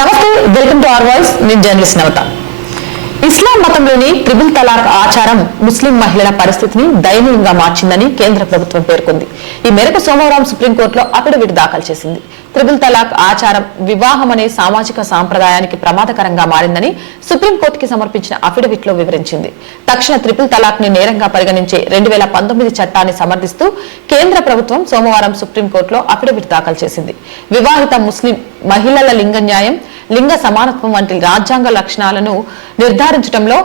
నమస్తే welcome to are voice. నేను journalist నవత. ఇస్లాం మతంలోని త్రిబుల్ తలాక్ ఆచారం ముస్లిం మహిళల పరిస్థితిని దయనీయంగా మార్చిందని కేంద్ర ప్రభుత్వం పేర్కొంది. ఈ మేరకు సోమవారం సుప్రీంకోర్టులో అఫిడవిట్ దాఖలు చేసింది. త్రిబుల్ తలాక్ ఆచారం వివాహం అనే సామాజిక సాంప్రదాయానికి ప్రమాదకరంగా మారిందని సుప్రీంకోర్టుకి సమర్పించిన అఫిడవిట్లో వివరించింది. తక్షణ త్రిపుల్ తలాక్ని నేరంగా పరిగణించే రెండు వేల పంతొమ్మిది చట్టాన్ని సమర్థిస్తూ కేంద్ర ప్రభుత్వం సోమవారం సుప్రీంకోర్టులో అఫిడవిట్ దాఖలు చేసింది. వివాహిత ముస్లిం మహిళల లింగ న్యాయం లింగ సమానత్వం వంటి రాజ్యాంగ లక్షణాలను నిర్ధారించడంలో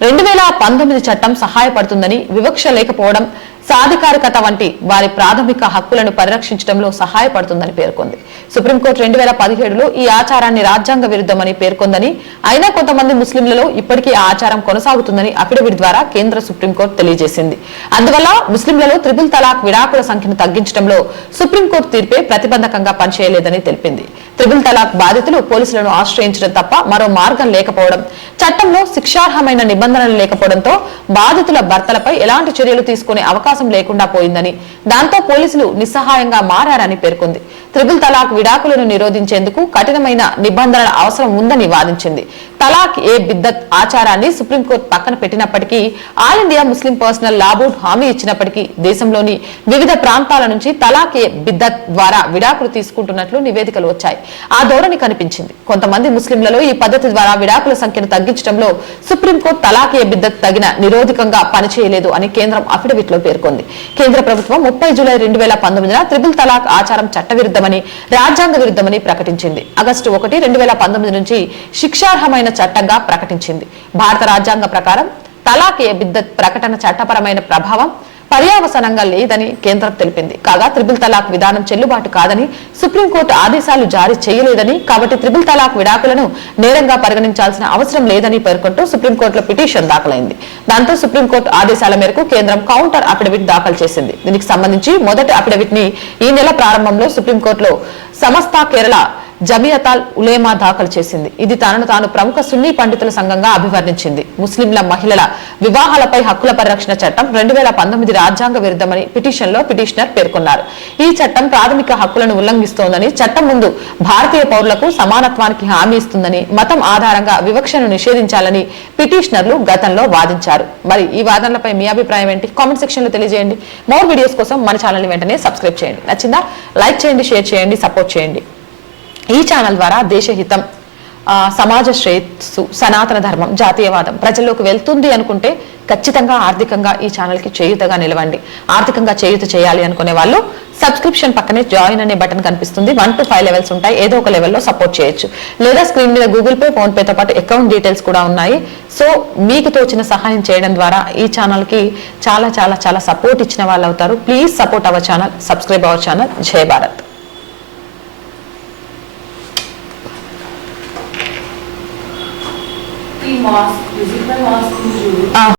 రెండు వేల పంతొమ్మిది చట్టం సహాయపడుతుందని వివక్ష లేకపోవడం సాధికారికత వంటి వారి ప్రాథమిక హక్కులను పరిరక్షించడంలో సహాయపడుతుందని పేర్కొంది. సుప్రీంకోర్టు రెండు వేల పదిహేడులో ఈ ఆచారాన్ని రాజ్యాంగ విరుద్ధమని పేర్కొందని అయినా కొంతమంది ముస్లింలలో ఇప్పటికీ ఆ ఆచారం కొనసాగుతుందని అఫిడవిట్ ద్వారా కేంద్ర సుప్రీంకోర్టు తెలియజేసింది. అందువల్ల ముస్లింలలో త్రిపుల్ తలాక్ విడాకుల సంఖ్యను తగ్గించడంలో సుప్రీంకోర్టు తీర్పే ప్రతిబంధకంగా పనిచేయలేదని తెలిపింది. త్రిపుల్ తలాక్ బాధితులు పోలీసులను ఆశ్రయించడం తప్ప మరో మార్గం లేకపోవడం చట్టంలో శిక్షార్హమైన నిబంధనలు లేకపోవడంతో బాధితుల భర్తలపై ఎలాంటి చర్యలు తీసుకునే అవకాశం లేకుండా పోయిందని. దాంతో పోలీసులు నిస్సహాయంగా మారారని పేర్కొంది. త్రిపుల్ తలాక్ విడాకులను నిరోధించేందుకు కఠినమైన నిబంధనల అవసరం ఉందని వాదించింది. తలాక్ ఏ బిద్దత్ ఆచారాన్ని సుప్రీంకోర్టు పక్కన పెట్టినప్పటికీ all India Muslim personal law board హామీ ఇచ్చినప్పటికీ దేశంలోని వివిధ ప్రాంతాల నుంచి తలాక్ ఏ బిద్దత్ ద్వారా విడాకులు తీసుకుంటున్నట్లు నివేదికలు వచ్చాయి. ఆ ధోరణి కనిపించింది. కొంతమంది ముస్లింలలో ఈ పద్ధతి ద్వారా విడాకుల సంఖ్యను తగ్గించడంలో సుప్రీంకోర్టు తలాక్ ఏ బిద్దత్ తగిన నిరోధకంగా పనిచేయలేదు అని కేంద్రం అఫిడవిట్లో పేర్కొంది. కేంద్ర ప్రభుత్వం ముప్పై జూలై రెండు వేల పంతొమ్మిదిన త్రిపుల్ తలాక్ ఆచారం విరుద్ధమని రాజ్యాంగ విరుద్ధమని ప్రకటించింది. ఆగస్టు ఒకటి రెండు వేల పంతొమ్మిది నుంచి శిక్షార్హమైన చట్టంగా ప్రకటించింది. భారత రాజ్యాంగ ప్రకారం తలాక్ ఏ బిద్దత్ ప్రకటన చట్టపరమైన ప్రభావం పర్యావసనంగా లేదని కేంద్రం తెలిపింది. కాగా త్రిబుల్ తలాక్ విధానం చెల్లుబాటు కాదని సుప్రీంకోర్టు ఆదేశాలు జారీ చేయలేదని కాబట్టి త్రిబుల్ తలాక్ విడాకులను నేరంగా పరిగణించాల్సిన అవసరం లేదని పేర్కొంటూ సుప్రీంకోర్టులో పిటిషన్ దాఖలైంది. దాంతో సుప్రీంకోర్టు ఆదేశాల మేరకు కేంద్రం కౌంటర్ అఫిడవిట్ దాఖలు చేసింది. దీనికి సంబంధించి మొదటి అఫిడవిట్ని ఈ నెల ప్రారంభంలో సుప్రీంకోర్టులో సమస్త కేరళ జమియతాల్ ఉలేమా దాఖలు చేసింది. ఇది తనను తాను ప్రముఖ సున్నీ పండితుల సంఘంగా అభివర్ణించింది. ముస్లింల మహిళల వివాహాలపై హక్కుల పరిరక్షణ చట్టం రెండు వేల పంతొమ్మిది రాజ్యాంగ విరుద్ధమని పిటిషన్లో పిటిషనర్ పేర్కొన్నారు. ఈ చట్టం ప్రాథమిక హక్కులను ఉల్లంఘిస్తోందని చట్టం ముందు భారతీయ పౌరులకు సమానత్వానికి హామీ ఇస్తుందని మతం ఆధారంగా వివక్షను నిషేధించాలని పిటిషనర్లు గతంలో వాదించారు. మరి ఈ వాదనలపై మీ అభిప్రాయం ఏంటి? కామెంట్ సెక్షన్లో తెలియజేయండి. మోర్ వీడియోస్ కోసం మన ఛానల్ వెంటనే సబ్స్క్రైబ్ చేయండి. నచ్చిందా? లైక్ చేయండి షేర్ చేయండి సపోర్ట్ చేయండి. ఈ ఛానల్ ద్వారా దేశహితం సమాజ శ్రేయస్సు సనాతన ధర్మం జాతీయవాదం ప్రజల్లోకి వెళ్తుంది అనుకుంటే ఖచ్చితంగా ఆర్థికంగా ఈ ఛానల్కి చేయుతగా నిలవండి. ఆర్థికంగా చేయుత చేయాలి అనుకునే వాళ్ళు సబ్స్క్రిప్షన్ పక్కనే జాయిన్ అనే బటన్ కనిపిస్తుంది. వన్ టు ఫైవ్ లెవెల్స్ ఉంటాయి. ఏదో ఒక లెవెల్లో సపోర్ట్ చేయొచ్చు. లేదా స్క్రీన్ మీద గూగుల్ పే ఫోన్ పేతో పాటు అకౌంట్ డీటెయిల్స్ కూడా ఉన్నాయి. సో మీకు తోచిన సహాయం చేయడం ద్వారా ఈ ఛానల్కి చాలా చాలా చాలా సపోర్ట్ ఇచ్చిన వాళ్ళు అవుతారు. Please support our channel subscribe our channel Jai Bharat mostra, inclusive vai mostrar. Ah.